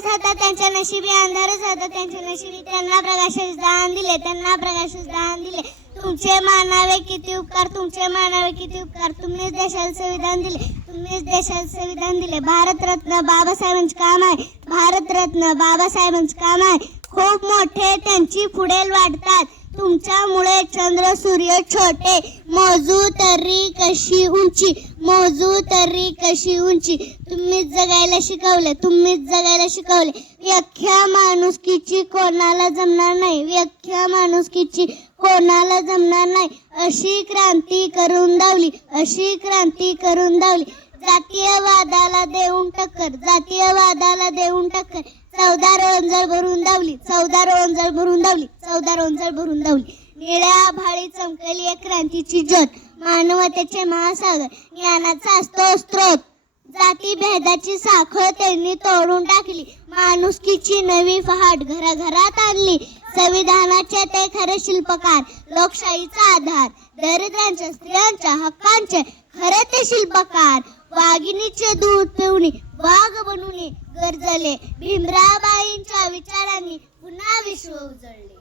अंधारच होता, त्यांच्या नशिबी अंधारच होता, त्यांच्या नशिबी त्यांना प्रकाशाचे दान दिले, त्यांना प्रकाशाचे दान दिले. तुमचे मानावे किती उपकार, तुमचे मानावे किती उपकार. तुम्हीच देशाला संविधान दिले, तुम्हीच देशाला संविधान दिले. भारतरत्न बाबासाहेबांचे काम आहे, भारतरत्न बाबासाहेबांचे काम आहे. खूप मोठे त्यांची पुढेल वाढतात. तुमच्यामुळे चंद्र सूर्य छोटे, मोजू तरी कशी उंची, मोजू तरी कशी उंची. तुम्हीच जगायला शिकवले, तुम्हीच जगायला शिकवले. व्याख्या माणुसकीची कोणाला जमणार नाही, व्याख्या माणुसकीची कोणाला जमणार नाही. अशी क्रांती करून दावली, अशी क्रांती करून दावली. जातीयवादाला देऊन टक्कर, जातीयवादाला देऊन टक्कर. 14 रोंजळ भरून दावली, 14 रोंजळ भरून दावली, 14 रोंजळ भरून दावली. निळ्या भाळी चमकली एक क्रांतीची ज्योत, मानवतेचे महासागर, ज्ञानाचा असतो स्रोत. जाती भेदाची साखळ त्यांनी तोडून टाकली, माणुसकीची नवी पहाट घराघरात आणली. संविधानाचे ते खरे शिल्पकार, लोकशाहीचा आधार, दरिद्रांच्या स्त्रियांच्या हक्कांचे खरे ते शिल्पकार. वाघिणीचे दूध पिऊन वाघ बनून गरजले, भीमरावबाईंच्या विचारांनी पुन्हा विश्व उजळले.